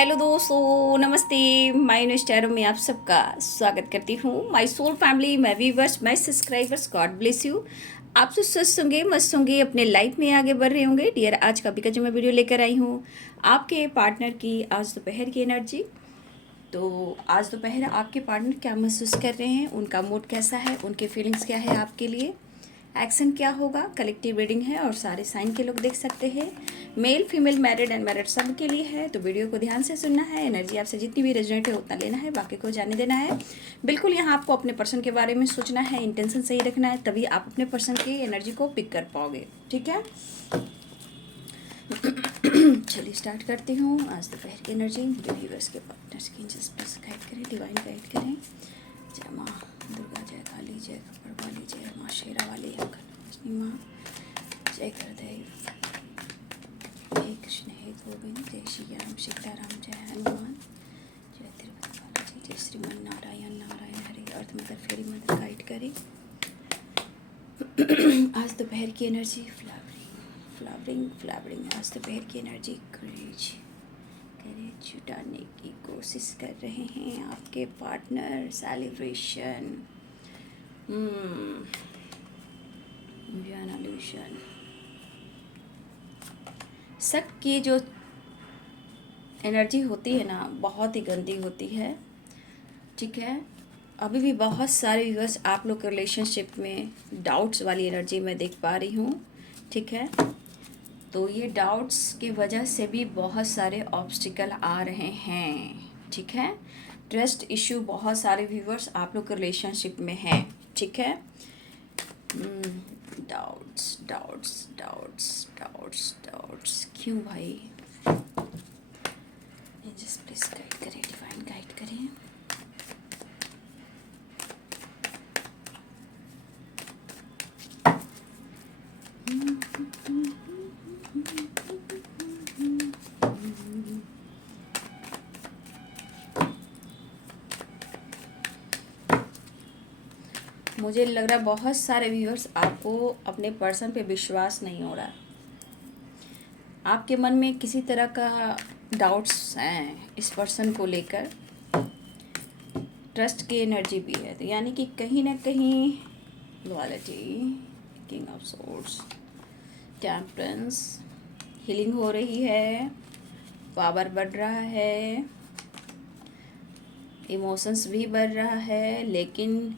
Hello दोस्तों, नमस्ते। My new star में आप सबका स्वागत करती हूँ। My soul family, my viewers, my subscribers, god bless you. आप सब स्वस्थ होंगे, मस्त होंगे, अपने लाइफ में आगे बढ़ रहे होंगे। डियर, आज का भी जो मैं वीडियो लेकर आई हूँ आपके पार्टनर की आज दोपहर की एनर्जी। तो आज दोपहर आपके पार्टनर क्या महसूस कर रहे हैं, उनका मूड कैसा है, उनके फीलिंग्स क्या है, आपके लिए एक्शन क्या होगा। कलेक्टिव रीडिंग है और सारे साइन के लोग देख सकते हैं। मेल, फीमेल, मैरिड, अनमैरिड सब के लिए है। तो वीडियो को ध्यान से सुनना है। एनर्जी आपसे जितनी भी रेजोनेट है उतना लेना है, बाकी को जाने देना है। बिल्कुल यहाँ आपको अपने पर्सन के बारे में सोचना है, इंटेंशन सही रखना है, तभी आप अपने पर्सन की एनर्जी को पिक कर पाओगे। ठीक है, चलिए स्टार्ट करती हूँ। आज दोपहर की एनर्जी व्यूअर्स के पार्टनर्स की जस्ट गाइड करें, डिवाइन गाइड करें। जय माँ दुर्गा, जय काली, जय खबर वाली, जय माँ शेरा वाली, लक्ष्मी माँ, जय गुरुदेव, जय कृष्ण, हे गोविंद, जय श्री राम, सीताराम, जय हनुमान, जय तिरुपति बालाजी, जय श्रीमन नारायण, नारायण हरे। अर्थ मदर, फेरी मदर गाइड करें। आज दोपहर की एनर्जी फ्लावरिंग। आज दोपहर की एनर्जी करेज जुटाने की कोशिश कर रहे हैं आपके पार्टनर। सेलिब्रेशन, एनाल्यूशन। शक की जो एनर्जी होती है ना, बहुत ही गंदी होती है। ठीक है, अभी भी बहुत सारे व्यूअर्स आप लोग के रिलेशनशिप में डाउट्स वाली एनर्जी मैं देख पा रही हूँ। ठीक है, तो ये डाउट्स की वजह से भी बहुत सारे ऑब्स्टिकल आ रहे हैं। ठीक है, ट्रस्ट इशू बहुत सारे व्यूअर्स आप लोग के रिलेशनशिप में हैं। ठीक है, doubts doubts doubts doubts doubts क्यों भाई? जस्ट प्लीज गाइड करें, डिवाइन गाइड करें। मुझे लग रहा है बहुत सारे व्यूअर्स आपको अपने पर्सन पे विश्वास नहीं हो रहा है। आपके मन में किसी तरह का डाउट्स हैं इस पर्सन को लेकर। ट्रस्ट की एनर्जी भी है, तो यानी कि कहीं ना कहीं loyalty, king of swords, temperance, healing हो रही है, पावर बढ़ रहा है, इमोशंस भी बढ़ रहा है, लेकिन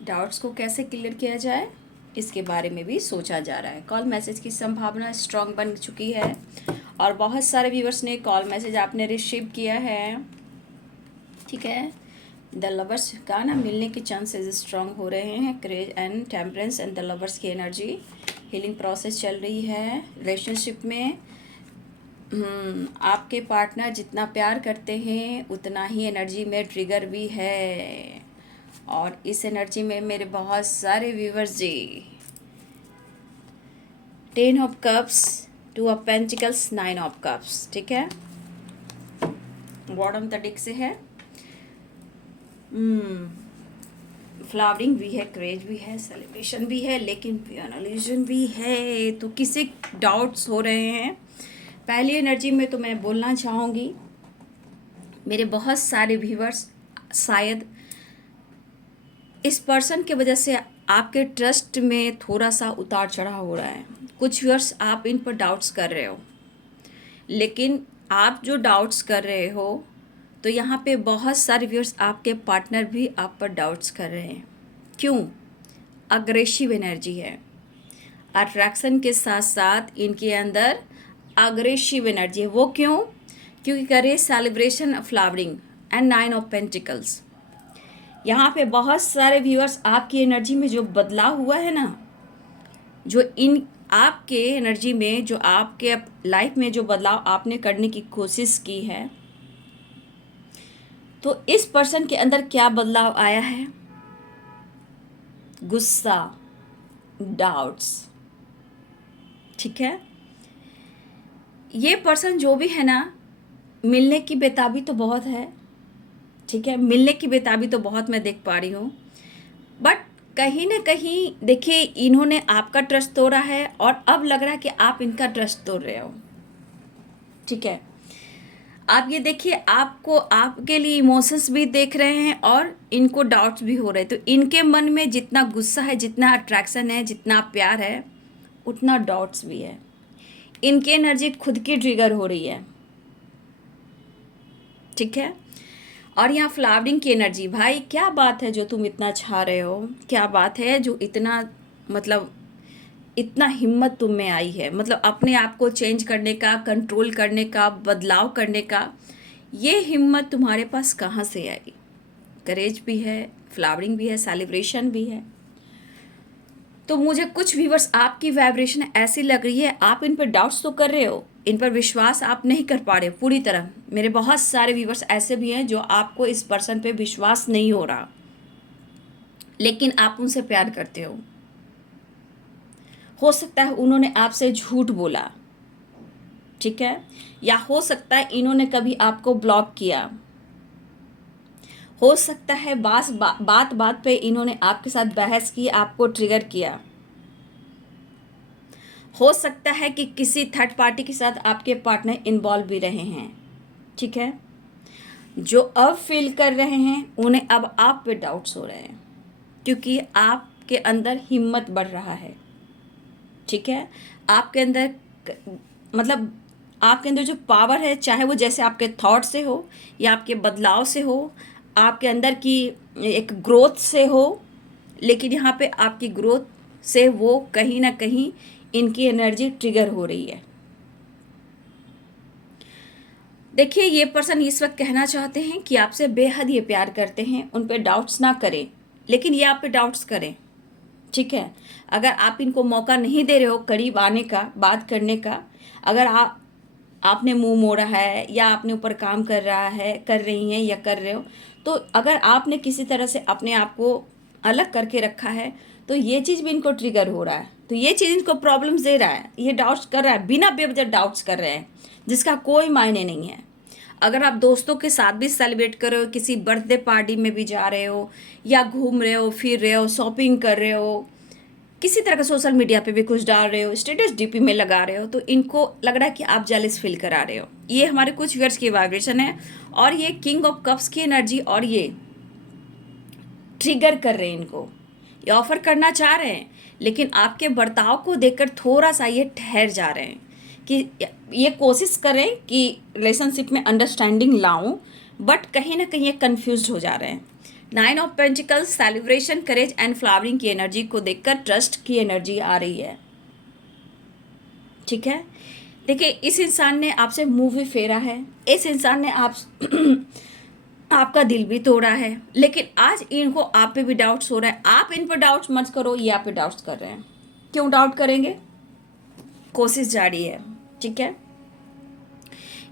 डाउट्स को कैसे क्लियर किया जाए इसके बारे में भी सोचा जा रहा है। कॉल मैसेज की संभावना स्ट्रांग बन चुकी है और बहुत सारे व्यूअर्स ने कॉल मैसेज आपने रिसीव किया है। ठीक है, द लवर्स का ना मिलने के चांसेस स्ट्रांग हो रहे हैं। Courage and temperance and the lovers की एनर्जी, हीलिंग प्रोसेस चल रही है रिलेशनशिप में। आपके पार्टनर जितना प्यार करते हैं उतना ही एनर्जी में ट्रिगर भी है। और इस एनर्जी में मेरे बहुत सारे व्यूवर्स जी, 10 of cups, 2 of pentacles, 9 of cups. ठीक है, बॉटम द डिक से है। फ्लावरिंग भी है, क्रेज भी है, सेलिब्रेशन भी है, लेकिन एनालिजन भी है। तो किसी डाउट्स हो रहे हैं। पहली एनर्जी में तो मैं बोलना चाहूँगी, मेरे बहुत सारे व्यूवर्स शायद इस पर्सन के वजह से आपके ट्रस्ट में थोड़ा सा उतार चढ़ाव हो रहा है। कुछ व्यूअर्स आप इन पर डाउट्स कर रहे हो, लेकिन आप जो डाउट्स कर रहे हो तो यहाँ पे बहुत सारे व्यूअर्स आपके पार्टनर भी आप पर डाउट्स कर रहे हैं। क्यों? अग्रेसिव एनर्जी है। अट्रैक्शन के साथ साथ इनके अंदर अग्रेसिव एनर्जी है। वो क्यों? क्योंकि करे celebration, flowering and 9 of pentacles. यहाँ पे बहुत सारे व्यूअर्स आपकी एनर्जी में जो बदलाव हुआ है ना, जो इन आपके एनर्जी में, जो आपके लाइफ में जो बदलाव आपने करने की कोशिश की है, तो इस पर्सन के अंदर क्या बदलाव आया है? गुस्सा, डाउट्स। ठीक है, ये पर्सन जो भी है ना, मिलने की बेताबी तो बहुत है। ठीक है, मिलने की बेताबी तो बहुत मैं देख पा रही हूँ, बट कहीं ना कहीं देखिए इन्होंने आपका ट्रस्ट तोड़ा है और अब लग रहा है कि आप इनका ट्रस्ट तोड़ रहे हो। ठीक है, आप ये देखिए, आपको आपके लिए इमोशंस भी देख रहे हैं और इनको डाउट्स भी हो रहे हैं। तो इनके मन में जितना गुस्सा है, जितना अट्रैक्शन है, जितना प्यार है, उतना डाउट्स भी है। इनकी एनर्जी खुद की ट्रिगर हो रही है, ठीक है। और यहाँ फ्लावरिंग की एनर्जी, भाई क्या बात है जो तुम इतना छा रहे हो, क्या बात है जो इतना मतलब इतना हिम्मत तुम में आई है, मतलब अपने आप को चेंज करने का, कंट्रोल करने का, बदलाव करने का, ये हिम्मत तुम्हारे पास कहाँ से आई। करेज भी है, फ्लावरिंग भी है, सेलिब्रेशन भी है। तो मुझे कुछ व्यूअर्स आपकी वाइब्रेशन ऐसी लग रही है, आप इन पर डाउट्स तो कर रहे हो, इन पर विश्वास आप नहीं कर पा रहे हो पूरी तरह। मेरे बहुत सारे व्यूअर्स ऐसे भी हैं जो आपको इस पर्सन पे विश्वास नहीं हो रहा, लेकिन आप उनसे प्यार करते हो सकता है उन्होंने आपसे झूठ बोला, ठीक है, या हो सकता है इन्होंने कभी आपको ब्लॉक किया, हो सकता है बात बात पे इन्होंने आपके साथ बहस की, आपको ट्रिगर किया, हो सकता है कि किसी थर्ड पार्टी के साथ आपके पार्टनर इन्वॉल्व भी रहे हैं, ठीक है। जो अब फील कर रहे हैं उन्हें अब आप पे डाउट्स हो रहे हैं, क्योंकि आपके अंदर हिम्मत बढ़ रहा है, ठीक है। आपके अंदर मतलब आपके अंदर जो पावर है, चाहे वो जैसे आपके थॉट से हो या आपके बदलाव से हो, आपके अंदर की एक ग्रोथ से हो, लेकिन यहाँ पे आपकी ग्रोथ से वो कहीं ना कहीं इनकी एनर्जी ट्रिगर हो रही है। देखिए, ये पर्सन इस वक्त कहना चाहते हैं कि आपसे बेहद ये प्यार करते हैं, उन पे डाउट्स ना करें, लेकिन ये आप पे डाउट्स करें, ठीक है। अगर आप इनको मौका नहीं दे रहे हो करीब आने का, बात करने का, अगर आपने मुंह मोड़ा है या आपने ऊपर काम कर रही हैं या कर रहे हो, तो अगर आपने किसी तरह से अपने आप को अलग करके रखा है, तो ये चीज़ भी इनको ट्रिगर हो रहा है, तो ये चीज़ इनको प्रॉब्लम्स दे रहा है, ये डाउट्स कर रहा है, बिना बेवजह डाउट्स कर रहे हैं जिसका कोई मायने नहीं है। अगर आप दोस्तों के साथ भी सेलिब्रेट कर रहे हो, किसी बर्थडे पार्टी में भी जा रहे हो, या घूम रहे हो, फिर रहे हो, शॉपिंग कर रहे हो, किसी तरह का सोशल मीडिया पे भी कुछ डाल रहे हो, स्टेटस डीपी में लगा रहे हो, तो इनको लग रहा है कि आप जेलस फील करा रहे हो। ये हमारे कुछ व्यूअर्स की वाइब्रेशन है, और ये किंग ऑफ कप्स की एनर्जी, और ये ट्रिगर कर रहे हैं इनको, ये ऑफर करना चाह रहे हैं, लेकिन आपके बर्ताव को देखकर थोड़ा सा ये ठहर जा रहे हैं कि ये कोशिश करें कि रिलेशनशिप में अंडरस्टैंडिंग लाऊं, बट कहीं ना कहीं ये कन्फ्यूज हो जा रहे हैं। 9 of pentacles, celebration, courage and flowering की एनर्जी को देखकर ट्रस्ट की एनर्जी आ रही है, ठीक है। देखिए, इस इंसान ने आपसे मुंह भी फेरा है, इस इंसान ने आपका दिल भी तोड़ा है, लेकिन आज इनको आप पे भी डाउट्स हो रहा है। आप इन पर डाउट्स मत करो, ये आप पे डाउट्स कर रहे हैं। क्यों डाउट करेंगे? कोशिश जारी है, ठीक है,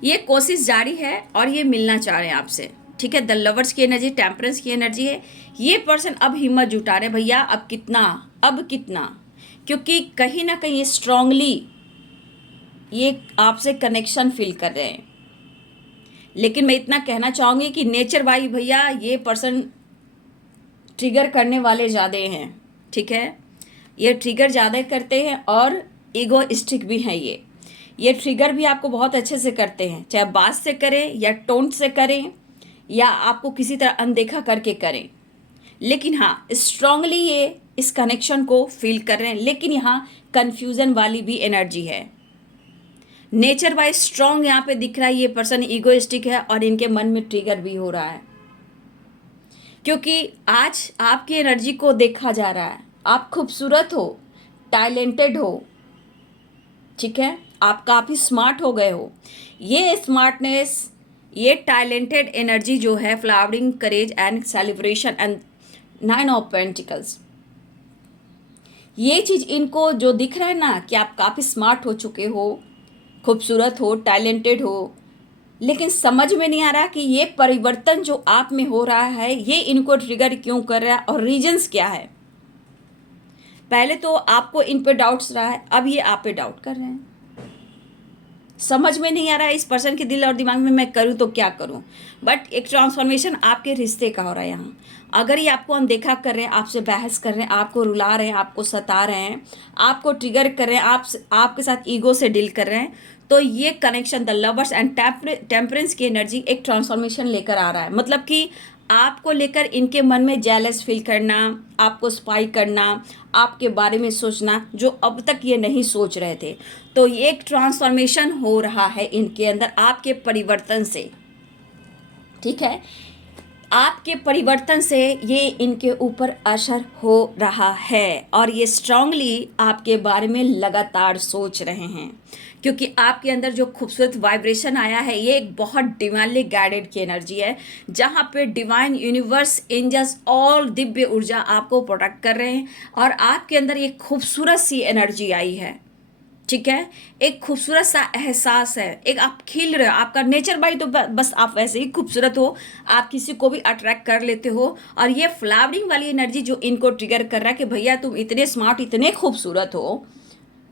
ये कोशिश जारी है और ये मिलना चाह रहे हैं आपसे, ठीक है। द लवर्स की एनर्जी, टेम्परेंस की एनर्जी है। ये पर्सन अब हिम्मत जुटा रहे हैं, भैया अब कितना, क्योंकि कहीं ना कहीं स्ट्रांगली ये आपसे कनेक्शन फील कर रहे हैं। लेकिन मैं इतना कहना चाहूँगी कि नेचर वाइज भैया ये पर्सन ट्रिगर करने वाले ज़्यादा हैं, ठीक है, ये ट्रिगर ज़्यादा करते हैं और ईगोइस्टिक भी हैं। ये ट्रिगर भी आपको बहुत अच्छे से करते हैं, चाहे बात से करें या टोन से करें या आपको किसी तरह अनदेखा करके करें, लेकिन हाँ स्ट्रांगली ये इस कनेक्शन को फील कर रहे हैं। लेकिन यहाँ कन्फ्यूज़न वाली भी एनर्जी है। नेचर वाइज स्ट्रांग यहाँ पे दिख रहा है, ये पर्सन ईगोइस्टिक है और इनके मन में ट्रिगर भी हो रहा है, क्योंकि आज आपकी एनर्जी को देखा जा रहा है। आप खूबसूरत हो, टैलेंटेड हो, ठीक है, आप काफ़ी स्मार्ट हो गए हो। ये स्मार्टनेस, ये टैलेंटेड एनर्जी जो है, flowering, courage and celebration and 9 of pentacles, ये चीज़ इनको जो दिख रहा है ना कि आप काफ़ी स्मार्ट हो चुके हो, खूबसूरत हो, टैलेंटेड हो, लेकिन समझ में नहीं आ रहा कि ये परिवर्तन जो आप में हो रहा है ये इनको ट्रिगर क्यों कर रहा है और रीजंस क्या है। पहले तो आपको इन पे डाउट्स रहा है, अब ये आप पे डाउट कर रहे हैं। समझ में नहीं आ रहा है इस पर्सन के दिल और दिमाग में मैं करूँ तो क्या करूँ। बट एक ट्रांसफॉर्मेशन आपके रिश्ते का हो रहा है यहाँ। अगर ये आपको अनदेखा कर रहे हैं, आपसे बहस कर रहे हैं, आपको रुला रहे हैं, आपको सता रहे हैं, आपको ट्रिगर कर रहे हैं, आपके साथ ईगो से डील कर रहे हैं, तो ये connection the lovers and temperance की एनर्जी एक ट्रांसफॉर्मेशन लेकर आ रहा है। मतलब कि आपको लेकर इनके मन में जेलस फील करना, आपको स्पाई करना, आपके बारे में सोचना जो अब तक ये नहीं सोच रहे थे। तो ये एक ट्रांसफॉर्मेशन हो रहा है इनके अंदर आपके परिवर्तन से, ठीक है। आपके परिवर्तन से ये इनके ऊपर असर हो रहा है और ये स्ट्रांगली आपके बारे में लगातार सोच रहे हैं, क्योंकि आपके अंदर जो खूबसूरत वाइब्रेशन आया है ये एक बहुत डिवाइनली गाइडेड की एनर्जी है, जहाँ पे divine universe angels all Divya ऊर्जा आपको प्रोटेक्ट कर रहे हैं और आपके अंदर एक खूबसूरत सी एनर्जी आई है, ठीक है। एक खूबसूरत सा एहसास है, एक आप खिल रहे हो, आपका नेचर बाई तो बस आप वैसे ही खूबसूरत हो, आप किसी को भी अट्रैक्ट कर लेते हो। और ये फ्लावरिंग वाली एनर्जी जो इनको ट्रिगर कर रहा है कि भैया तुम इतने स्मार्ट, इतने खूबसूरत हो,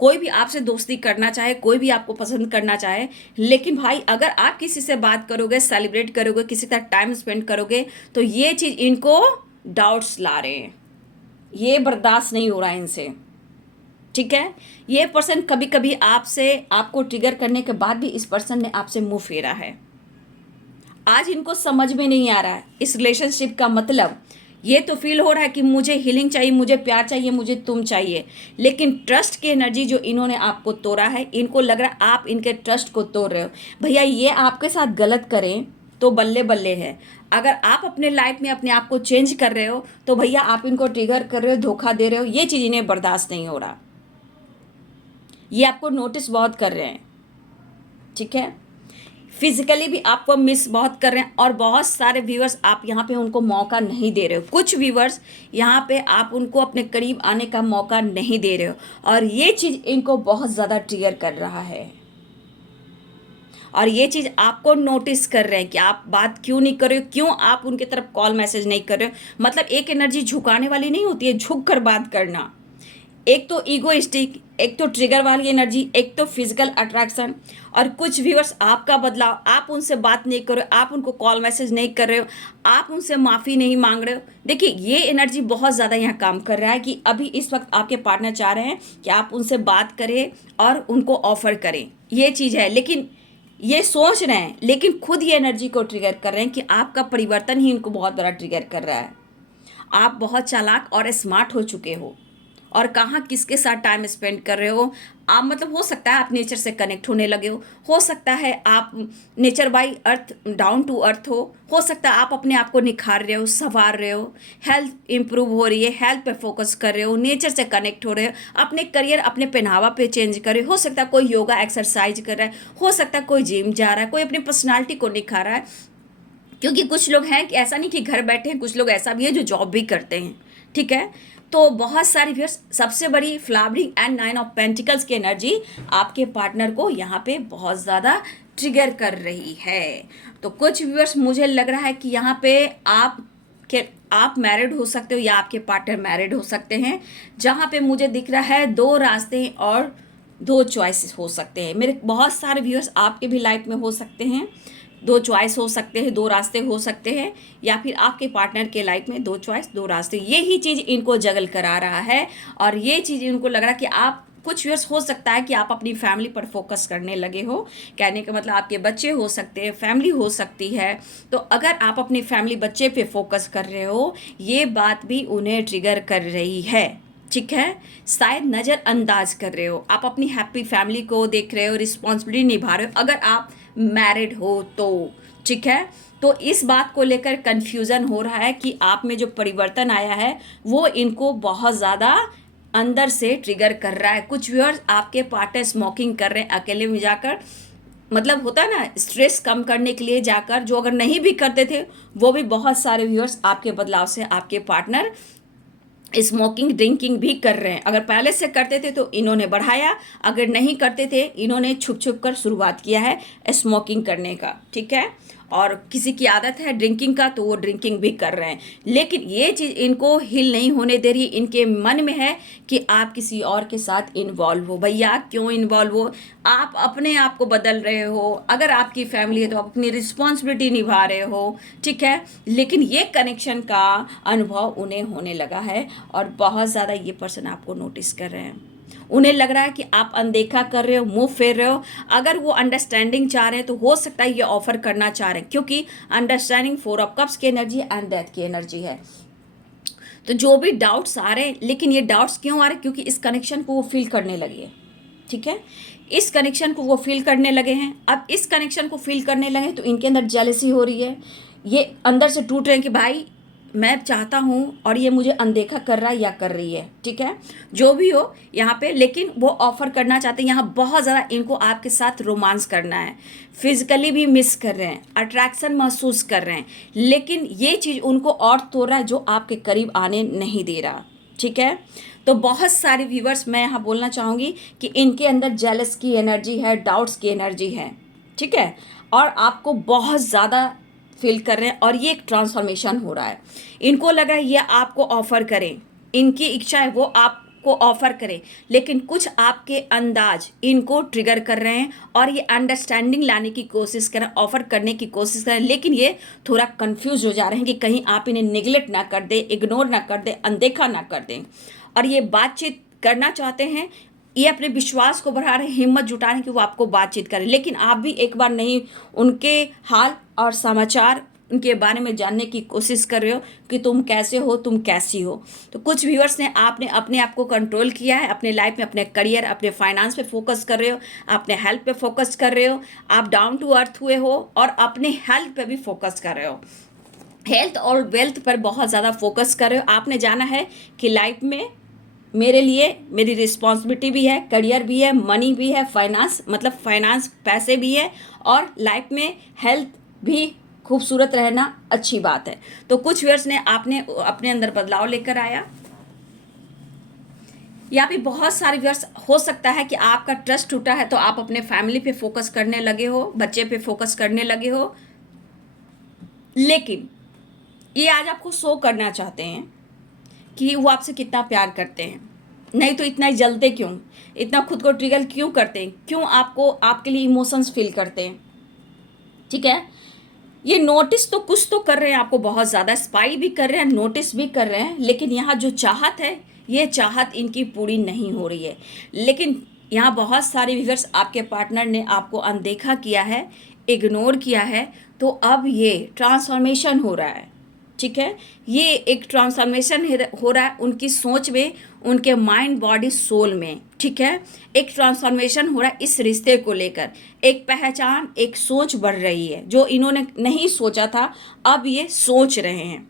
कोई भी आपसे दोस्ती करना चाहे, कोई भी आपको पसंद करना चाहे, लेकिन भाई अगर आप किसी से बात करोगे, सेलिब्रेट करोगे, किसी के साथ टाइम स्पेंड करोगे, तो ये चीज़ इनको डाउट्स ला रहे हैं, ये बर्दाश्त नहीं हो रहा है इनसे, ठीक है। ये पर्सन कभी कभी आपको ट्रिगर करने के बाद भी इस पर्सन ने आपसे मुंह फेरा है। आज इनको समझ में नहीं आ रहा है इस रिलेशनशिप का मतलब। ये तो फील हो रहा है कि मुझे हीलिंग चाहिए, मुझे प्यार चाहिए, मुझे तुम चाहिए, लेकिन ट्रस्ट की एनर्जी जो इन्होंने आपको तोड़ा है, इनको लग रहा है आप इनके ट्रस्ट को तोड़ रहे हो। भैया ये आपके साथ गलत करें तो बल्ले बल्ले है, अगर आप अपने लाइफ में अपने आप को चेंज कर रहे हो तो भैया आप इनको ट्रिगर कर रहे हो, धोखा दे रहे हो। ये चीज़ इन्हें बर्दाश्त नहीं हो रहा, ये आपको नोटिस बहुत कर रहे हैं, ठीक है। फिजिकली भी आपको मिस बहुत कर रहे हैं और बहुत सारे व्यूअर्स आप यहाँ पे उनको मौका नहीं दे रहे हो। कुछ व्यूअर्स यहाँ पे आप उनको अपने करीब आने का मौका नहीं दे रहे हो और ये चीज़ इनको बहुत ज़्यादा ट्रिगर कर रहा है और ये चीज़ आपको नोटिस कर रहे हैं कि आप बात क्यों नहीं कर रहे हो, क्यों आप उनकी तरफ कॉल मैसेज नहीं कर रहे हो। मतलब एक एनर्जी झुकाने वाली नहीं होती है, झुक कर बात करना। एक तो ईगोइस्टिक, एक तो ट्रिगर वाली एनर्जी, एक तो फिजिकल अट्रैक्शन। और कुछ व्यूअर्स आपका बदलाव, आप उनसे बात नहीं कर रहे हो, आप उनको कॉल मैसेज नहीं कर रहे हो, आप उनसे माफ़ी नहीं मांग रहे हो। देखिए ये एनर्जी बहुत ज़्यादा यहाँ काम कर रहा है कि अभी इस वक्त आपके पार्टनर चाह रहे हैं कि आप उनसे बात करें और उनको ऑफर करें, ये चीज़ है। लेकिन ये सोच रहे हैं, लेकिन खुद ये एनर्जी को ट्रिगर कर रहे हैं कि आपका परिवर्तन ही इनको बहुत बड़ा ट्रिगर कर रहा है। आप बहुत चालाक और स्मार्ट हो चुके हो और कहाँ किसके साथ टाइम स्पेंड कर रहे हो आप। मतलब हो सकता है आप नेचर से कनेक्ट होने लगे हो सकता है आप nature by earth down to earth हो सकता है आप अपने आप को निखार रहे हो, संवार रहे हो, हेल्थ इंप्रूव हो रही है, हेल्थ पे फोकस कर रहे हो, नेचर से कनेक्ट हो रहे हो, अपने करियर, अपने पहनावा पे चेंज कर रहे हो सकता है कोई योगा एक्सरसाइज कर रहा है, हो सकता है कोई जिम जा रहा है, कोई अपनी पर्सनालिटी को निखार रहा है। क्योंकि कुछ लोग हैं कि ऐसा नहीं कि घर बैठे हैं, कुछ लोग ऐसा भी है जो जॉब भी करते हैं, ठीक है। तो बहुत सारी व्यूअर्स, सबसे बड़ी फ्लावरिंग एंड 9 ऑफ पेंटिकल्स की एनर्जी आपके पार्टनर को यहाँ पे बहुत ज़्यादा ट्रिगर कर रही है। तो कुछ व्यूअर्स मुझे लग रहा है कि यहाँ पे आप मैरिड हो सकते हो या आपके पार्टनर मैरिड हो सकते हैं, जहाँ पे मुझे दिख रहा है 2 रास्ते और 2 चॉइसेस हो सकते हैं। मेरे बहुत सारे व्यूअर्स आपके भी लाइफ में हो सकते हैं, 2 चॉइस हो सकते हैं, 2 रास्ते हो सकते हैं, या फिर आपके पार्टनर के लाइफ में 2 चॉइस 2 रास्ते, यही चीज़ इनको जगल करा रहा है। और ये चीज़ इनको लग रहा है कि आप कुछ व्यूअर्स हो सकता है कि आप अपनी फैमिली पर फोकस करने लगे हो। कहने का मतलब आपके बच्चे हो सकते हैं, फैमिली हो सकती है। तो अगर आप अपनी फैमिली बच्चे पे फोकस कर रहे हो, ये बात भी उन्हें ट्रिगर कर रही है, ठीक है। शायद नज़रअंदाज कर रहे हो, आप अपनी हैप्पी फैमिली को देख रहे हो, रिस्पॉन्सिबिलिटी निभा रहे हो अगर आप मैरिड हो तो, ठीक है। तो इस बात को लेकर कन्फ्यूज़न हो रहा है कि आप में जो परिवर्तन आया है वो इनको बहुत ज़्यादा अंदर से ट्रिगर कर रहा है। कुछ व्यूअर्स आपके पार्टनर स्मोकिंग कर रहे हैं अकेले में जाकर, मतलब होता है ना स्ट्रेस कम करने के लिए जाकर, जो अगर नहीं भी करते थे वो भी बहुत सारे व्यूअर्स आपके बदलाव से आपके पार्टनर स्मोकिंग ड्रिंकिंग भी कर रहे हैं। अगर पहले से करते थे तो इन्होंने बढ़ाया, अगर नहीं करते थे इन्होंने छुप छुप कर शुरुआत किया है स्मोकिंग करने का, ठीक है। और किसी की आदत है ड्रिंकिंग का तो वो ड्रिंकिंग भी कर रहे हैं, लेकिन ये चीज़ इनको हिल नहीं होने दे रही। इनके मन में है कि आप किसी और के साथ इन्वॉल्व हो। भैया क्यों इन्वॉल्व हो? आप अपने आप को बदल रहे हो। अगर आपकी फैमिली है तो आप अपनी रिस्पॉन्सिबिलिटी निभा रहे हो, ठीक है। लेकिन ये कनेक्शन का अनुभव उन्हें होने लगा है और बहुत ज़्यादा ये पर्सन आपको नोटिस कर रहे हैं। उन्हें लग रहा है कि आप अनदेखा कर रहे हो, मुंह फेर रहे हो। अगर वो अंडरस्टैंडिंग चाह रहे हैं तो हो सकता है ये ऑफर करना चाह रहे हैं, क्योंकि अंडरस्टैंडिंग 4 ऑफ कप्स की एनर्जी एंड डेथ की एनर्जी है। तो जो भी डाउट्स आ रहे हैं, लेकिन ये डाउट्स क्यों आ रहे हैं? क्योंकि इस कनेक्शन को वो फील करने लगी है, ठीक है। इस कनेक्शन को वो फील करने लगे हैं। अब इस कनेक्शन को फील करने लगे तो इनके अंदर जेलसी हो रही है। ये अंदर से टूट रहे हैं कि भाई मैं चाहता हूँ और ये मुझे अनदेखा कर रहा है या कर रही है, ठीक है। जो भी हो यहाँ पे, लेकिन वो ऑफर करना चाहते हैं। यहाँ बहुत ज़्यादा इनको आपके साथ रोमांस करना है, फिजिकली भी मिस कर रहे हैं, अट्रैक्शन महसूस कर रहे हैं, लेकिन ये चीज़ उनको और तोड़ रहा है जो आपके करीब आने नहीं दे रहा, ठीक है। तो बहुत सारे व्यूवर्स मैं यहाँ बोलना चाहूँगी कि इनके अंदर जेलस की एनर्जी है, डाउट्स की एनर्जी है, ठीक है। और आपको बहुत ज़्यादा फील कर रहे हैं और ये एक ट्रांसफॉर्मेशन हो रहा है। इनको लग रहा है ये आपको ऑफर करें, इनकी इच्छा है वो आपको ऑफर करें, लेकिन कुछ आपके अंदाज इनको ट्रिगर कर रहे हैं और ये अंडरस्टैंडिंग लाने की कोशिश करें, ऑफर करने की कोशिश करें, लेकिन ये थोड़ा कंफ्यूज हो जा रहे हैं कि कहीं आप इन्हें निगलेक्ट ना कर दें, इग्नोर ना कर दें, अनदेखा ना कर दें। और ये बातचीत करना चाहते हैं, ये अपने विश्वास को बढ़ा रहे हैं, हिम्मत जुटा रहे हैं कि वो आपको बातचीत करें, लेकिन आप भी एक बार नहीं उनके हाल और समाचार उनके बारे में जानने की कोशिश कर रहे हो कि तुम कैसे हो, तुम कैसी हो। तो कुछ व्यूअर्स ने आपने अपने आप को कंट्रोल किया है, अपने लाइफ में अपने करियर, अपने फाइनेंस पे फोकस कर रहे हो, अपने हेल्थ पे फोकस कर रहे हो, आप डाउन टू अर्थ हुए हो और अपने हेल्थ पे भी फोकस कर रहे हो। हेल्थ और वेल्थ पर बहुत ज़्यादा फोकस कर रहे हो। आपने जाना है कि लाइफ में मेरे लिए मेरी रिस्पॉन्सिबिलिटी भी है, करियर भी है, मनी भी है, फाइनेंस मतलब फाइनेंस पैसे भी है, और लाइफ में हेल्थ भी खूबसूरत रहना अच्छी बात है। तो कुछ व्यूअर्स ने आपने अपने अंदर बदलाव लेकर आया। यहाँ पे बहुत सारे व्यूअर्स, हो सकता है कि आपका ट्रस्ट टूटा है तो आप अपने फैमिली पे फोकस करने लगे हो, बच्चे पे फोकस करने लगे हो, लेकिन ये आज आपको शो करना चाहते हैं कि वो आपसे कितना प्यार करते हैं। नहीं तो इतना जलते क्यों, इतना खुद को ट्रिगर क्यों करते हैं, क्यों आपको आपके लिए इमोशंस फील करते हैं, ठीक है। ये नोटिस तो कुछ तो कर रहे हैं, आपको बहुत ज़्यादा स्पाई भी कर रहे हैं, नोटिस भी कर रहे हैं, लेकिन यहाँ जो चाहत है ये चाहत इनकी पूरी नहीं हो रही है। लेकिन यहाँ बहुत सारे व्यूअर्स, आपके पार्टनर ने आपको अनदेखा किया है, इग्नोर किया है, तो अब ये ट्रांसफॉर्मेशन हो रहा है, ठीक है। ये एक ट्रांसफॉर्मेशन हो रहा है उनकी सोच में, उनके माइंड बॉडी सोल में, ठीक है। एक ट्रांसफॉर्मेशन हो रहा है इस रिश्ते को लेकर, एक पहचान, एक सोच बढ़ रही है। जो इन्होंने नहीं सोचा था अब ये सोच रहे हैं,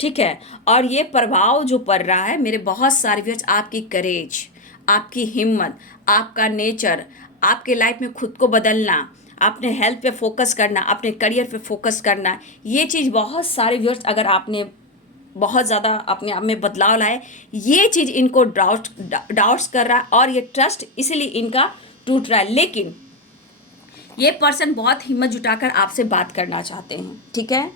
ठीक है। और ये प्रभाव जो पड़ रहा है मेरे बहुत सारे व्यूअर्स, आपकी करेज, आपकी हिम्मत, आपका नेचर, आपके लाइफ में खुद को बदलना, अपने हेल्थ पे फोकस करना, अपने करियर पे फोकस करना, ये चीज़ बहुत सारे व्यूअर्स, अगर आपने बहुत ज़्यादा अपने आप में बदलाव लाए, ये चीज़ इनको डाउट्स कर रहा है और ये ट्रस्ट इसीलिए इनका टूट रहा है। लेकिन ये पर्सन बहुत हिम्मत जुटाकर आपसे बात करना चाहते हैं, ठीक है।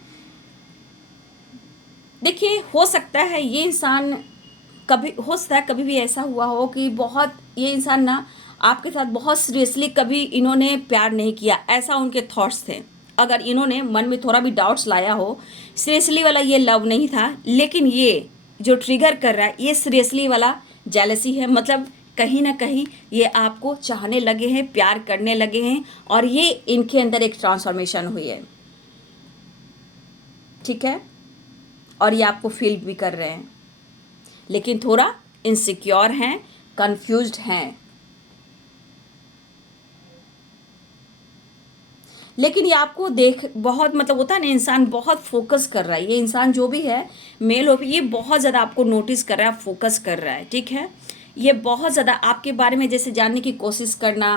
देखिए, हो सकता है ये इंसान कभी, हो सकता है कभी भी ऐसा हुआ हो कि बहुत ये इंसान ना आपके साथ बहुत सीरियसली कभी इन्होंने प्यार नहीं किया, ऐसा उनके थॉट्स थे। अगर इन्होंने मन में थोड़ा भी डाउट्स लाया हो, सीरियसली वाला ये लव नहीं था, लेकिन ये जो ट्रिगर कर रहा है ये सीरियसली वाला जेलसी है। मतलब कहीं ना कहीं ये आपको चाहने लगे हैं, प्यार करने लगे हैं, और ये इनके अंदर एक ट्रांसफॉर्मेशन हुई है, ठीक है। और ये आपको फील भी कर रहे हैं, लेकिन थोड़ा इनसिक्योर हैं, कंफ्यूज्ड हैं। लेकिन ये आपको देख बहुत, मतलब होता है ना, इंसान बहुत फोकस कर रहा है। ये इंसान जो भी है, मेल हो, ये बहुत ज़्यादा आपको नोटिस कर रहा है, फोकस कर रहा है, ठीक है। ये बहुत ज़्यादा आपके बारे में जैसे जानने की कोशिश करना।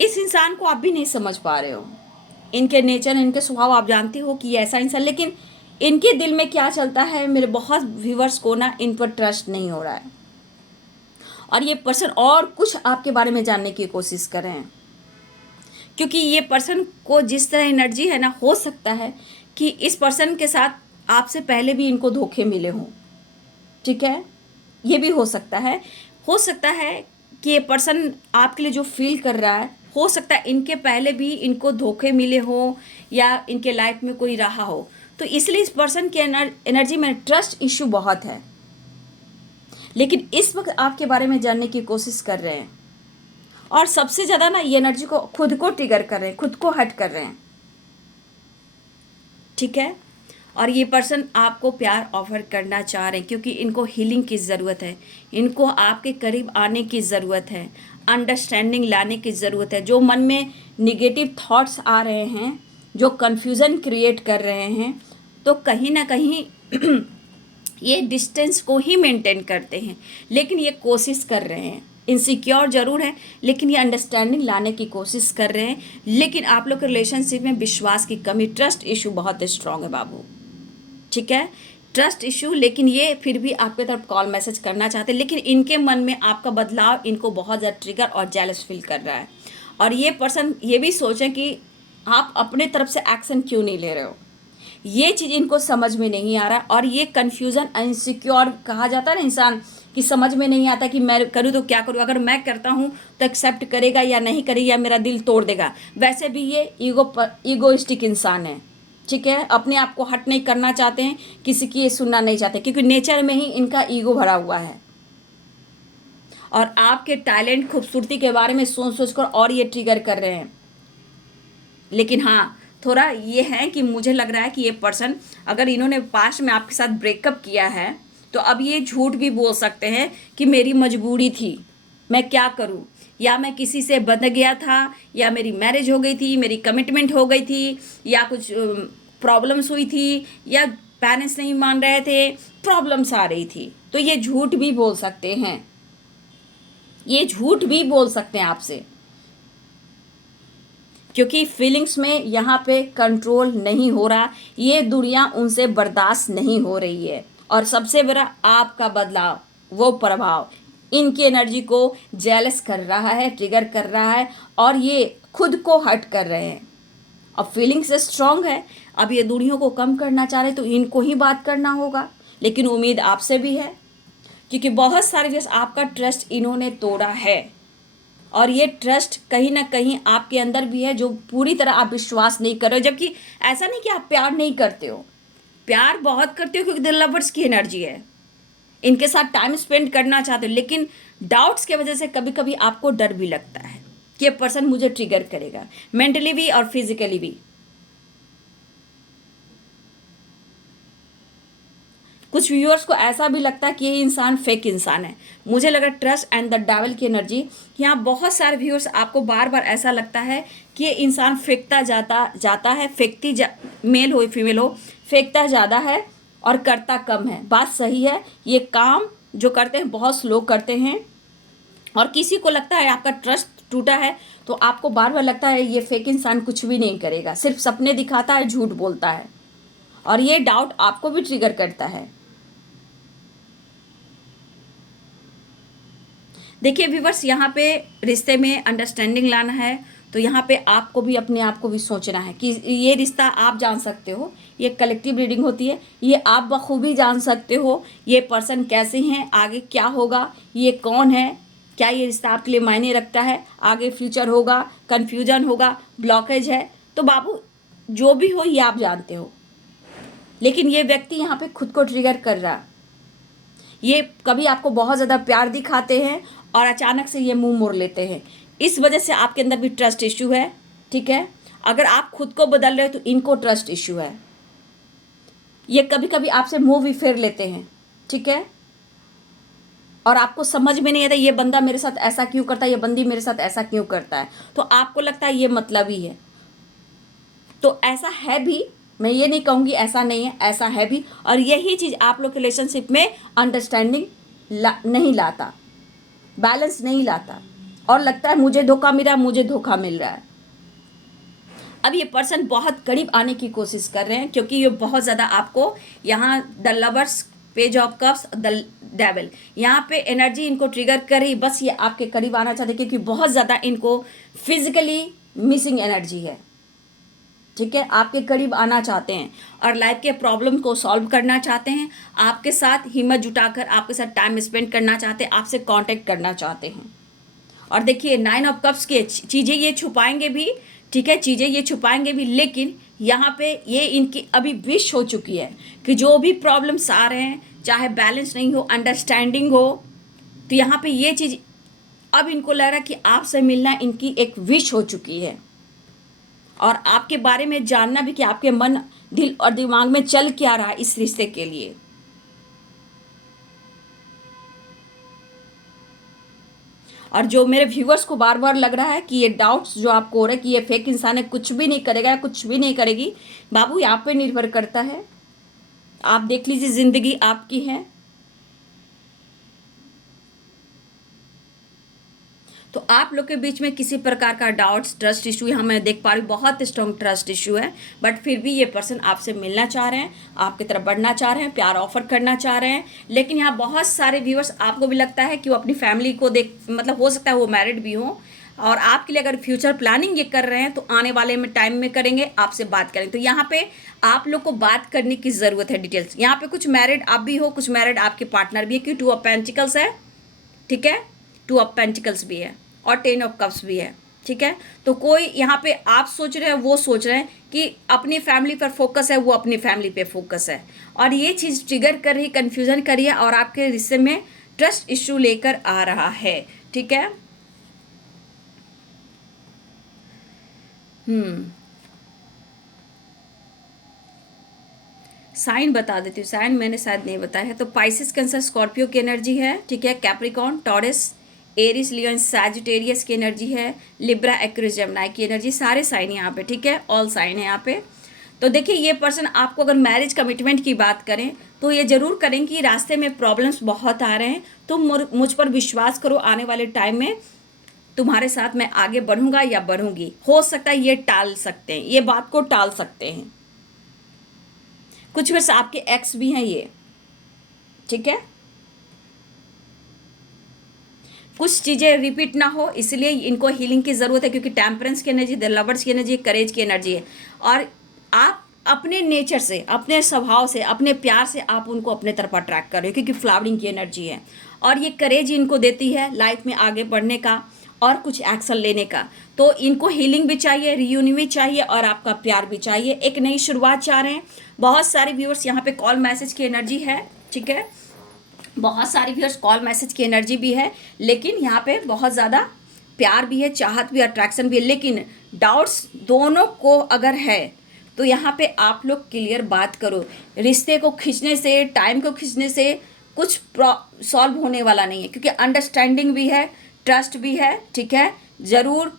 इस इंसान को आप भी नहीं समझ पा रहे हो, इनके नेचर, इनके स्वभाव आप जानते हो कि ये ऐसा इंसान, लेकिन इनके दिल में क्या चलता है, मेरे बहुत व्यूवर्स को ना इन पर ट्रस्ट नहीं हो रहा है। और ये पर्सन और कुछ आपके बारे में जानने की कोशिश कर रहे हैं, क्योंकि ये पर्सन को जिस तरह एनर्जी है ना, हो सकता है कि इस पर्सन के साथ आपसे पहले भी इनको धोखे मिले हों, ठीक है, ये भी हो सकता है। हो सकता है कि ये पर्सन आपके लिए जो फील कर रहा है, हो सकता है इनके पहले भी इनको धोखे मिले हो या इनके लाइफ में कोई रहा हो, तो इसलिए इस पर्सन के एनर्जी में ट्रस्ट इश्यू बहुत है। लेकिन इस वक्त आपके बारे में जानने की कोशिश कर रहे हैं, और सबसे ज़्यादा ना ये एनर्जी को खुद को ट्रिगर कर रहे हैं, खुद को हर्ट कर रहे हैं, ठीक है। और ये पर्सन आपको प्यार ऑफर करना चाह रहे हैं, क्योंकि इनको हीलिंग की ज़रूरत है, इनको आपके करीब आने की ज़रूरत है, अंडरस्टैंडिंग लाने की ज़रूरत है। जो मन में निगेटिव थॉट्स आ रहे हैं, जो कन्फ्यूज़न क्रिएट कर रहे हैं, तो कहीं ना कहीं ये डिस्टेंस को ही मेंटेन करते हैं, लेकिन ये कोशिश कर रहे हैं, इनसिक्योर ज़रूर है, लेकिन ये अंडरस्टैंडिंग लाने की कोशिश कर रहे हैं। लेकिन आप लोग के रिलेशनशिप में विश्वास की कमी, ट्रस्ट इशू बहुत स्ट्रांग है बाबू, ठीक है, ट्रस्ट इशू। लेकिन ये फिर भी आपके तरफ कॉल मैसेज करना चाहते हैं, लेकिन इनके मन में आपका बदलाव इनको बहुत ज़्यादा ट्रिगर और जेलस फील कर रहा है। और ये पर्सन ये भी सोचें कि आप अपने तरफ से एक्शन क्यों नहीं ले रहे हो, ये चीज़ इनको समझ में नहीं आ रहा। और ये कन्फ्यूज़न, इनसिक्योर कहा जाता है ना इंसान, कि समझ में नहीं आता कि मैं करूँ तो क्या करूँ, अगर मैं करता हूँ तो एक्सेप्ट करेगा या नहीं करेगा, या मेरा दिल तोड़ देगा। वैसे भी ये ईगोइस्टिक इंसान है, ठीक है, अपने आप को हट नहीं करना चाहते हैं, किसी की ये सुनना नहीं चाहते, क्योंकि नेचर में ही इनका ईगो भरा हुआ है। और आपके टैलेंट, खूबसूरती के बारे में सोच सोच कर और ये ट्रिगर कर रहे हैं। लेकिन हाँ, थोड़ा ये है कि मुझे लग रहा है कि ये पर्सन, अगर इन्होंने पास्ट में आपके साथ ब्रेकअप किया है, तो अब ये झूठ भी बोल सकते हैं कि मेरी मजबूरी थी, मैं क्या करूं, या मैं किसी से बंध गया था, या मेरी मैरिज हो गई थी, मेरी कमिटमेंट हो गई थी, या कुछ प्रॉब्लम्स हुई थी, या पेरेंट्स नहीं मान रहे थे, प्रॉब्लम्स आ रही थी। तो ये झूठ भी बोल सकते हैं, ये झूठ भी बोल सकते हैं आपसे, क्योंकि फीलिंग्स में यहाँ पे कंट्रोल नहीं हो रहा, ये दुनिया उनसे बर्दाश्त नहीं हो रही है। और सबसे बड़ा आपका बदलाव, वो प्रभाव इनकी एनर्जी को जेलस कर रहा है, ट्रिगर कर रहा है, और ये खुद को हर्ट कर रहे हैं। अब फीलिंग्स स्ट्रांग है, अब ये दूरियों को कम करना चाह रहे, तो इनको ही बात करना होगा। लेकिन उम्मीद आपसे भी है, क्योंकि बहुत सारे जैसे आपका ट्रस्ट इन्होंने तोड़ा है, और ये ट्रस्ट कहीं ना कहीं आपके अंदर भी है, जो पूरी तरह आप विश्वास नहीं कर रहे हो। जबकि ऐसा नहीं कि आप प्यार नहीं करते हो, प्यार बहुत करते हो, क्योंकि द लवर्स की एनर्जी है, इनके साथ टाइम स्पेंड करना चाहते हो। लेकिन डाउट्स के वजह से कभी कभी आपको डर भी लगता है कि ये पर्सन मुझे ट्रिगर करेगा, मेंटली भी और फिजिकली भी। कुछ व्यूअर्स को ऐसा भी लगता है कि ये इंसान फेक इंसान है। मुझे लगा ट्रस्ट एंड द डेविल की एनर्जी, यहाँ बहुत सारे व्यूअर्स आपको बार बार ऐसा लगता है कि ये इंसान फेंकता जाता है, मेल हो फीमेल हो, फेंकता ज़्यादा है और करता कम है। बात सही है, ये काम जो करते हैं बहुत स्लो करते हैं, और किसी को लगता है आपका ट्रस्ट टूटा है, तो आपको बार बार लगता है ये फेक इंसान कुछ भी नहीं करेगा, सिर्फ सपने दिखाता है, झूठ बोलता है, और ये डाउट आपको भी ट्रिगर करता है। देखिए व्यूवर्स, यहाँ पे रिश्ते में अंडरस्टैंडिंग लाना है, तो यहाँ पे आपको भी अपने आप को भी सोचना है कि ये रिश्ता आप जान सकते हो, ये कलेक्टिव रीडिंग होती है, ये आप बखूबी जान सकते हो ये पर्सन कैसे हैं, आगे क्या होगा, ये कौन है, क्या ये रिश्ता आपके लिए मायने रखता है, आगे फ्यूचर होगा, कन्फ्यूजन होगा, ब्लॉकेज है, तो बाबू जो भी हो ये आप जानते हो। लेकिन ये व्यक्ति यहाँ पे खुद को ट्रिगर कर रहा, ये कभी आपको बहुत ज़्यादा प्यार दिखाते हैं और अचानक से ये मुंह मोड़ लेते हैं, इस वजह से आपके अंदर भी ट्रस्ट इश्यू है, ठीक है। अगर आप खुद को बदल रहे हो तो इनको ट्रस्ट इश्यू है, ये कभी कभी आपसे मुंह भी फेर लेते हैं, ठीक है, और आपको समझ में नहीं आता ये बंदा मेरे साथ ऐसा क्यों करता है, ये बंदी मेरे साथ ऐसा क्यों करता है, तो आपको लगता है ये मतलबी है। तो ऐसा है भी, मैं ये नहीं कहूँगी ऐसा नहीं है, ऐसा है भी। और यही चीज़ आप लोग रिलेशनशिप में अंडरस्टैंडिंग नहीं लाता, बैलेंस नहीं लाता, और लगता है मुझे धोखा मिल रहा है, मुझे धोखा मिल रहा है। अब ये पर्सन बहुत करीब आने की कोशिश कर रहे हैं, क्योंकि ये बहुत ज़्यादा आपको यहाँ the lovers, page of cups, the devil, यहाँ पे एनर्जी इनको ट्रिगर कर रही, बस ये आपके करीब आना चाहते, क्योंकि बहुत ज़्यादा इनको फिजिकली मिसिंग एनर्जी है, ठीक है। आपके करीब आना चाहते हैं और लाइफ के प्रॉब्लम को सॉल्व करना चाहते हैं, आपके साथ हिम्मत जुटाकर आपके साथ टाइम स्पेंड करना चाहते हैं, आपसे कांटेक्ट करना चाहते हैं। और देखिए 9 ऑफ कप्स के चीज़ें ये छुपाएंगे भी, ठीक है, चीज़ें ये छुपाएंगे भी, लेकिन यहाँ पे ये इनकी अभी विश हो चुकी है कि जो भी प्रॉब्लम्स आ रहे हैं, चाहे बैलेंस नहीं हो, अंडरस्टैंडिंग हो, तो यहाँ पे ये चीज़ अब इनको लग रहा है कि आपसे मिलना इनकी एक विश हो चुकी है। और आपके बारे में जानना भी कि आपके मन, दिल और दिमाग में चल क्या रहा है इस रिश्ते के लिए। और जो मेरे व्यूअर्स को बार बार लग रहा है कि ये डाउट्स जो आपको हो रहा है कि ये फेक इंसान है, कुछ भी नहीं करेगा, कुछ भी नहीं करेगी, बाबू यहाँ पे निर्भर करता है। आप देख लीजिए, जिंदगी आपकी है। तो आप लोग के बीच में किसी प्रकार का डाउट्स, ट्रस्ट इशू यहाँ मैं देख पा रही हूँ, बहुत स्ट्रॉन्ग ट्रस्ट इशू है, बट फिर भी ये पर्सन आपसे मिलना चाह रहे हैं, आपकी तरफ बढ़ना चाह रहे हैं, प्यार ऑफर करना चाह रहे हैं। लेकिन यहाँ बहुत सारे व्यूअर्स, आपको भी लगता है कि वो अपनी फैमिली को देख, मतलब हो सकता है वो मैरिड भी हों और आपके लिए अगर फ्यूचर प्लानिंग ये कर रहे हैं तो आने वाले में टाइम में करेंगे, आपसे बात करेंगे। तो यहाँ पे आप लोग को बात करने की ज़रूरत है, डिटेल्स। यहाँ पे कुछ मैरिड आप भी हो, कुछ मैरिड आपके पार्टनर भी है, कि 2 ऑफ पेंटिकल्स है, ठीक है, 2 ऑफ पेंटिकल्स भी है और 10 ऑफ कप्स भी है, ठीक है। तो कोई यहाँ पे आप सोच रहे हैं, वो सोच रहे हैं कि अपनी फैमिली पर फोकस है, वो अपनी फैमिली पे फोकस है, और ये चीज़ ट्रिगर कर रही, कन्फ्यूज़न कर रही है और आपके रिश्ते में ट्रस्ट इशू लेकर आ रहा है, ठीक है। साइन बता देती हूँ, साइन मैंने शायद नहीं बताया है। तो पाइसिस, कैंसर, स्कॉर्पियो की एनर्जी है, ठीक है। कैप्रिकॉर्न, टॉरस, एरिस, लियो, सैजिटेरियस की एनर्जी है। लिब्रा, एक्वेरियस, जेमिनी की एनर्जी, सारे साइन यहाँ पे, ठीक है, ऑल साइन है यहाँ पे। तो देखिए ये पर्सन आपको अगर मैरिज कमिटमेंट की बात करें तो ये जरूर करें कि रास्ते में प्रॉब्लम्स बहुत आ रहे हैं, तुम मुझ पर विश्वास करो, आने वाले टाइम में तुम्हारे साथ मैं आगे बढ़ूंगा या बढ़ूंगी। हो सकता है ये टाल सकते हैं, ये बात को टाल सकते हैं। कुछ वर्ष आपके एक्स भी हैं ये, ठीक है। कुछ चीज़ें रिपीट ना हो इसलिए इनको हीलिंग की ज़रूरत है, क्योंकि टेम्परेंस की एनर्जी, द लवर्स की एनर्जी, करेज की एनर्जी है। और आप अपने नेचर से, अपने स्वभाव से, अपने प्यार से आप उनको अपने तरफ अट्रैक्ट कर रहे हो, क्योंकि फ्लावरिंग की एनर्जी है। और ये करेज इनको देती है लाइफ में आगे बढ़ने का और कुछ एक्शन लेने का। तो इनको हीलिंग भी चाहिए, रियूनियन भी चाहिए और आपका प्यार भी चाहिए, एक नई शुरुआत चाह रहे हैं। बहुत सारे व्यूअर्स यहाँ पे कॉल मैसेज की एनर्जी है, ठीक है, बहुत सारे व्यूअर्स कॉल मैसेज की एनर्जी भी है, लेकिन यहाँ पे बहुत ज़्यादा प्यार भी है, चाहत भी, अट्रैक्शन भी है। लेकिन डाउट्स दोनों को अगर है तो यहाँ पे आप लोग क्लियर बात करो। रिश्ते को खींचने से, टाइम को खींचने से कुछ सॉल्व होने वाला नहीं है, क्योंकि अंडरस्टैंडिंग भी है, ट्रस्ट भी है, ठीक है। ज़रूर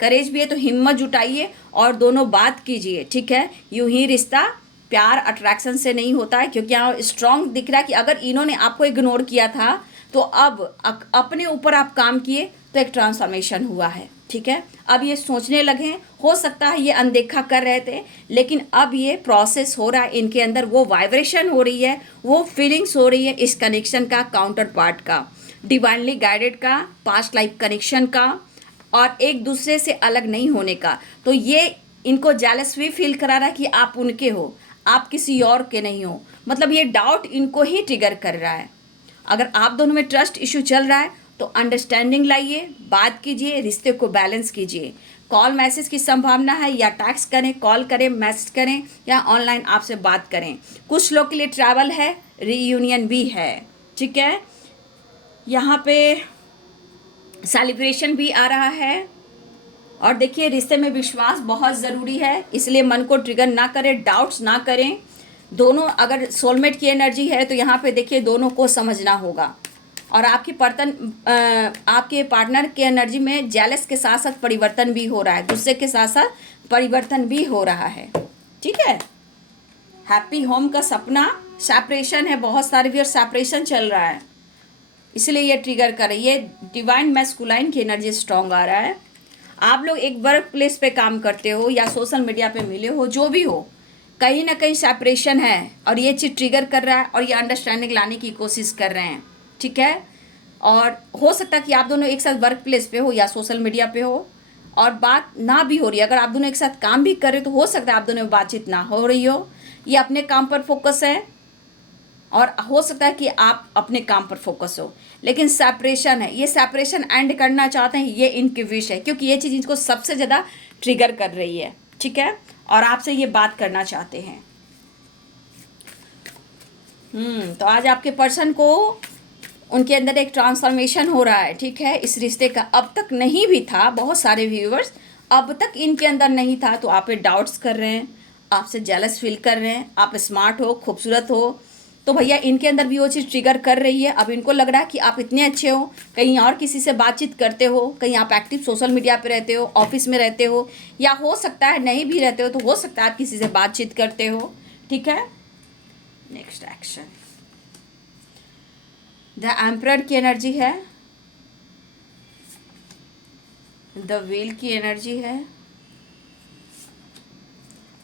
करेज भी है, तो हिम्मत जुटाइए और दोनों बात कीजिए, ठीक है। यूं ही रिश्ता प्यार अट्रैक्शन से नहीं होता है, क्योंकि यहाँ स्ट्रांग दिख रहा है कि अगर इन्होंने आपको इग्नोर किया था तो अब अपने ऊपर आप काम किए तो एक ट्रांसफॉर्मेशन हुआ है, ठीक है। अब ये सोचने लगे, हो सकता है ये अनदेखा कर रहे थे, लेकिन अब ये प्रोसेस हो रहा है इनके अंदर, वो वाइब्रेशन हो रही है, वो फीलिंग्स हो रही है इस कनेक्शन का, काउंटर पार्ट का, डिवाइनली गाइडेड का, पास्ट लाइफ कनेक्शन का और एक दूसरे से अलग नहीं होने का। तो ये इनको जेलस भी फील करा रहा है कि आप उनके हो, आप किसी और के नहीं हो। मतलब ये डाउट इनको ही ट्रिगर कर रहा है। अगर आप दोनों में ट्रस्ट इशू चल रहा है तो अंडरस्टैंडिंग लाइए, बात कीजिए, रिश्ते को बैलेंस कीजिए। कॉल मैसेज की संभावना है, या टैक्स करें, कॉल करें, मैसेज करें, या ऑनलाइन आपसे बात करें। कुछ लोग के लिए ट्रैवल है, रीयूनियन भी है, ठीक है। यहाँ पे सेलिब्रेशन भी आ रहा है। और देखिए रिश्ते में विश्वास बहुत ज़रूरी है, इसलिए मन को ट्रिगर ना करें, डाउट्स ना करें। दोनों अगर सोलमेट की एनर्जी है तो यहाँ पे देखिए दोनों को समझना होगा। और आपके आपके पार्टनर की एनर्जी में जेलस के साथ साथ परिवर्तन भी हो रहा है, गुस्से के साथ साथ परिवर्तन भी हो रहा है, ठीक है। हैप्पी होम का सपना, सेपरेशन है, बहुत सारे भी और सेपरेशन चल रहा है, इसलिए ये ट्रिगर कर रही है। डिवाइन मैस्कुलाइन की एनर्जी स्ट्रॉन्ग आ रहा है। आप लोग एक वर्क प्लेस पे काम करते हो या सोशल मीडिया पे मिले हो, जो भी हो, कहीं ना कहीं सेपरेशन है और ये चीज़ ट्रिगर कर रहा है और ये अंडरस्टैंडिंग लाने की कोशिश कर रहे हैं, ठीक है। और हो सकता है कि आप दोनों एक साथ वर्क प्लेस पे हो या सोशल मीडिया पे हो और बात ना भी हो रही है, अगर आप दोनों एक साथ काम भी कर रहे हो तो हो सकता है आप दोनों में बातचीत ना हो रही हो, ये अपने काम पर फोकस है, और हो सकता है कि आप अपने काम पर फोकस हो, लेकिन सेपरेशन है, ये सेपरेशन एंड करना चाहते हैं, ये इनकी विश है, क्योंकि ये चीज़ इनको सबसे ज़्यादा ट्रिगर कर रही है, ठीक है, और आपसे ये बात करना चाहते हैं। तो आज आपके पर्सन को उनके अंदर एक ट्रांसफॉर्मेशन हो रहा है, ठीक है, इस रिश्ते का अब तक नहीं भी था, बहुत सारे व्यूअर्स अब तक इनके अंदर नहीं था, तो आप पे डाउट्स कर रहे हैं, आपसे जेलस फील कर रहे हैं, आप स्मार्ट हो, खूबसूरत हो, तो भैया इनके अंदर भी वो चीज़ ट्रिगर कर रही है। अब इनको लग रहा है कि आप इतने अच्छे हो, कहीं और किसी से बातचीत करते हो, कहीं आप एक्टिव सोशल मीडिया पे रहते हो, ऑफिस में रहते हो, या हो सकता है नहीं भी रहते हो, तो हो सकता है आप किसी से बातचीत करते हो, ठीक है। नेक्स्ट एक्शन, द एम्परर की एनर्जी है, द व्हील की एनर्जी है,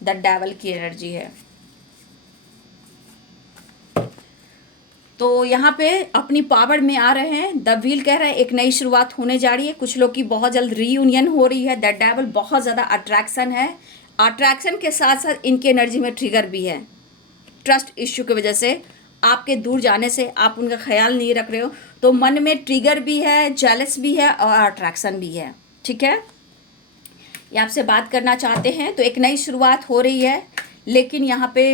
द डेविल की एनर्जी है। तो यहाँ पे अपनी पावर में आ रहे हैं। द व्हील कह रहा है एक नई शुरुआत होने जा रही है, कुछ लोग की बहुत जल्द रीयूनियन हो रही है। द डेविल बहुत ज़्यादा अट्रैक्शन है, अट्रैक्शन के साथ साथ इनकी एनर्जी में ट्रिगर भी है, ट्रस्ट इश्यू की वजह से, आपके दूर जाने से, आप उनका ख्याल नहीं रख रहे हो, तो मन में ट्रिगर भी है, जेलस भी है और अट्रैक्शन भी है, ठीक है। ये आपसे बात करना चाहते हैं, तो एक नई शुरुआत हो रही है, लेकिन यहाँ पे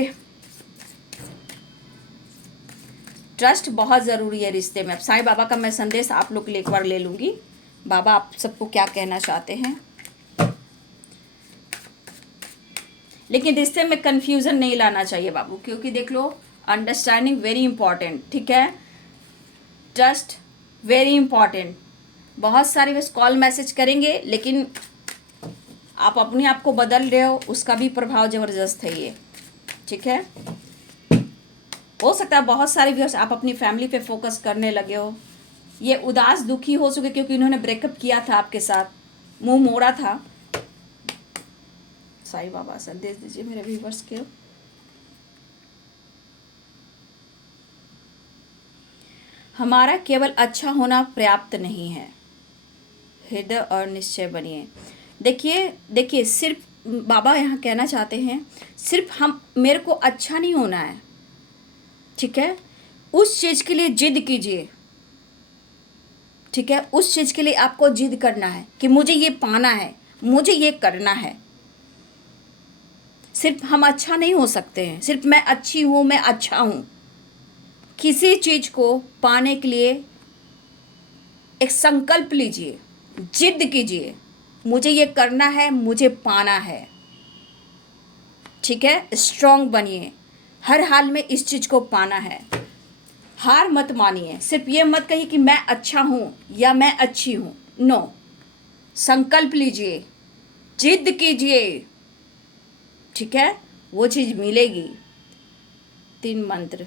ट्रस्ट बहुत ज़रूरी है रिश्ते में। अब साईं बाबा का मैं संदेश आप लोग के लिए एक बार ले लूँगी, बाबा आप सबको क्या कहना चाहते हैं। लेकिन रिश्ते में कन्फ्यूज़न नहीं लाना चाहिए बाबू, क्योंकि देख लो अंडरस्टैंडिंग वेरी इंपॉर्टेंट, ठीक है, ट्रस्ट वेरी इंपॉर्टेंट। बहुत सारे बस कॉल मैसेज करेंगे, लेकिन आप अपने आप को बदल रहे हो, उसका भी प्रभाव ज़बरदस्त है ये, ठीक है। हो सकता है बहुत सारे व्यूअर्स आप अपनी फैमिली पे फोकस करने लगे हो, ये उदास दुखी हो चुके क्योंकि इन्होंने ब्रेकअप किया था आपके साथ, मुंह मोड़ा था। साईं बाबा संदेश दीजिए मेरे व्यूअर्स के। हमारा केवल अच्छा होना पर्याप्त नहीं है, हृदय और निश्चय बनिए। देखिए सिर्फ बाबा यहाँ कहना चाहते हैं, सिर्फ हम मेरे को अच्छा नहीं होना है, ठीक है, उस चीज़ के लिए जिद कीजिए, ठीक है, उस चीज़ के लिए आपको जिद करना है कि मुझे ये पाना है, मुझे ये करना है। सिर्फ हम अच्छा नहीं हो सकते हैं, सिर्फ मैं अच्छी हूँ, मैं अच्छा हूँ। किसी चीज़ को पाने के लिए एक संकल्प लीजिए, जिद कीजिए, मुझे ये करना है, मुझे पाना है, ठीक है। स्ट्रॉन्ग बनिए, हर हाल में इस चीज़ को पाना है, हार मत मानिए। सिर्फ ये मत कहिए कि मैं अच्छा हूँ या मैं अच्छी हूँ, नो, संकल्प लीजिए, जिद कीजिए, ठीक है, वो चीज़ मिलेगी। 3 मंत्र,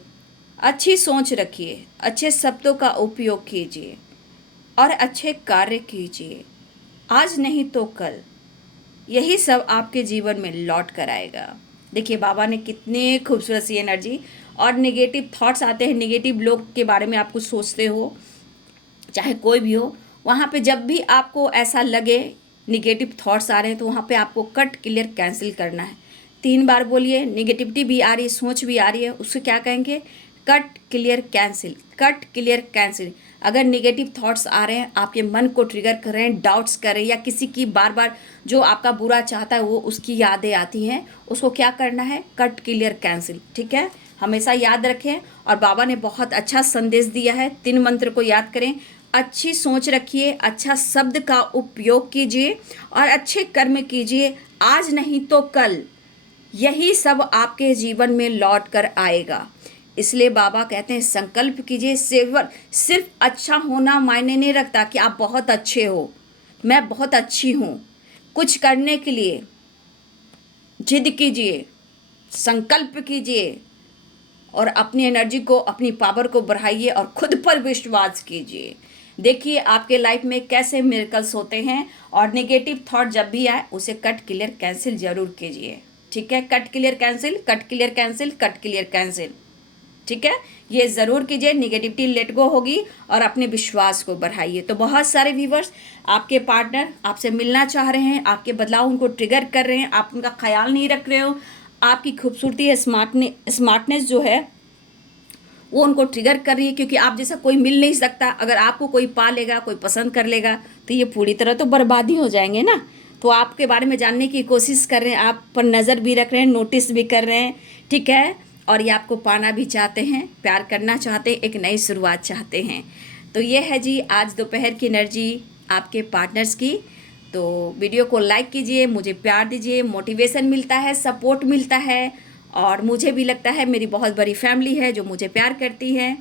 अच्छी सोच रखिए, अच्छे शब्दों का उपयोग कीजिए और अच्छे कार्य कीजिए, आज नहीं तो कल, यही सब आपके जीवन में लौट कर आएगा। देखिए बाबा ने कितने खूबसूरत सी एनर्जी, और नेगेटिव थॉट्स आते हैं, नेगेटिव लोग के बारे में आप कुछ सोचते हो, चाहे कोई भी हो, वहाँ पे जब भी आपको ऐसा लगे नेगेटिव थॉट्स आ रहे हैं, तो वहाँ पे आपको कट क्लियर कैंसिल करना है। 3 बार बोलिए, नेगेटिविटी भी आ रही है, सोच भी आ रही है, उससे क्या कहेंगे, cut clear cancel, cut clear cancel. अगर नेगेटिव थॉट्स आ रहे हैं, आपके मन को ट्रिगर कर रहे हैं, डाउट्स कर रहे हैं, या किसी की बार बार जो आपका बुरा चाहता है वो उसकी यादें आती हैं, उसको क्या करना है, कट क्लियर कैंसिल, ठीक है, हमेशा याद रखें। और बाबा ने बहुत अच्छा संदेश दिया है, 3 मंत्र को याद करें, अच्छी सोच रखिए, अच्छा शब्द का उपयोग कीजिए और अच्छे कर्म कीजिए, आज नहीं तो कल, यही सब आपके जीवन में लौट कर आएगा। इसलिए बाबा कहते हैं संकल्प कीजिए। सिर्फ अच्छा होना मायने नहीं रखता कि आप बहुत अच्छे हो, मैं बहुत अच्छी हूँ। कुछ करने के लिए जिद कीजिए, संकल्प कीजिए और अपनी एनर्जी को, अपनी पावर को बढ़ाइए और खुद पर विश्वास कीजिए। देखिए आपके लाइफ में कैसे मिरेकल्स होते हैं। और नेगेटिव थॉट जब भी आए उसे कट क्लियर कैंसिल जरूर कीजिए, ठीक है, cut clear cancel, cut clear cancel, cut clear cancel. ठीक है, ये ज़रूर कीजिए, निगेटिविटी लेट गो होगी और अपने विश्वास को बढ़ाइए। तो बहुत सारे व्यूवर्स, आपके पार्टनर आपसे मिलना चाह रहे हैं, आपके बदलाव उनको ट्रिगर कर रहे हैं, आप उनका ख्याल नहीं रख रहे हो, आपकी खूबसूरती है, स्मार्टनेस जो है वो उनको ट्रिगर कर रही है, क्योंकि आप जैसा कोई मिल नहीं सकता। अगर आपको कोई पा लेगा, कोई पसंद कर लेगा, तो ये पूरी तरह तो बर्बादी हो जाएंगे ना। तो आपके बारे में जानने की कोशिश कर रहे हैं, आप पर नज़र भी रख रहे हैं, नोटिस भी कर रहे हैं, ठीक है, और ये आपको पाना भी चाहते हैं, प्यार करना चाहते हैं, एक नई शुरुआत चाहते हैं। तो ये है जी आज दोपहर की एनर्जी आपके पार्टनर्स की। तो वीडियो को लाइक कीजिए, मुझे प्यार दीजिए, मोटिवेशन मिलता है, सपोर्ट मिलता है, और मुझे भी लगता है मेरी बहुत बड़ी फैमिली है जो मुझे प्यार करती है।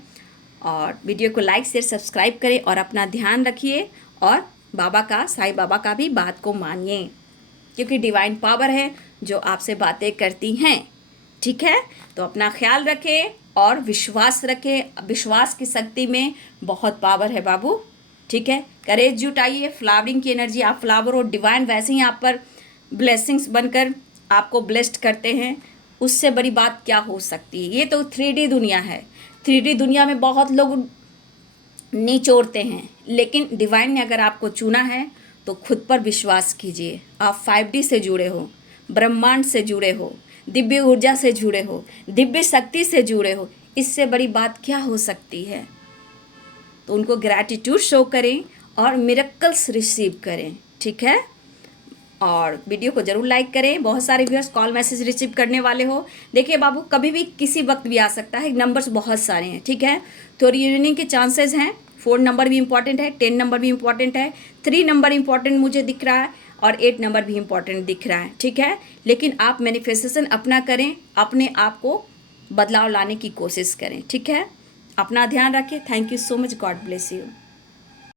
और वीडियो को लाइक शेयर सब्सक्राइब करें और अपना ध्यान रखिए, और बाबा का, साईं बाबा का भी बात को मानिए, क्योंकि डिवाइन पावर है जो आपसे बातें करती हैं, ठीक है। तो अपना ख्याल रखें और विश्वास रखें, विश्वास की शक्ति में बहुत पावर है बाबू, ठीक है। करेज जुटाइए, फ्लावरिंग की एनर्जी, आप फ्लावर और डिवाइन वैसे ही आप पर ब्लेसिंग्स बनकर आपको ब्लेस्ड करते हैं। उससे बड़ी बात क्या हो सकती है। ये तो 3D दुनिया है, 3D दुनिया में बहुत लोग निचोड़ते हैं, लेकिन डिवाइन ने अगर आपको चुना है तो खुद पर विश्वास कीजिए। आप 5D से जुड़े हो, ब्रह्मांड से जुड़े हो, दिव्य ऊर्जा से जुड़े हो, दिव्य शक्ति से जुड़े हो, इससे बड़ी बात क्या हो सकती है। तो उनको ग्रैटिट्यूड शो करें और मिरेकल्स रिसीव करें, ठीक है। और वीडियो को ज़रूर लाइक करें। बहुत सारे व्यूअर्स कॉल मैसेज रिसीव करने वाले हो, देखिए बाबू कभी भी किसी वक्त भी आ सकता है, नंबर्स बहुत सारे हैं, ठीक है। तो रियूनियन के चांसेस हैं, 4 नंबर भी इंपॉर्टेंट है, 10 नंबर भी इंपॉर्टेंट है, 3 नंबर इंपॉर्टेंट मुझे दिख रहा है, और 8 नंबर भी इंपॉर्टेंट दिख रहा है, ठीक है। लेकिन आप मैनिफेस्टेशन अपना करें, अपने आप को बदलाव लाने की कोशिश करें, ठीक है। अपना ध्यान रखें। Thank you so much, God bless you.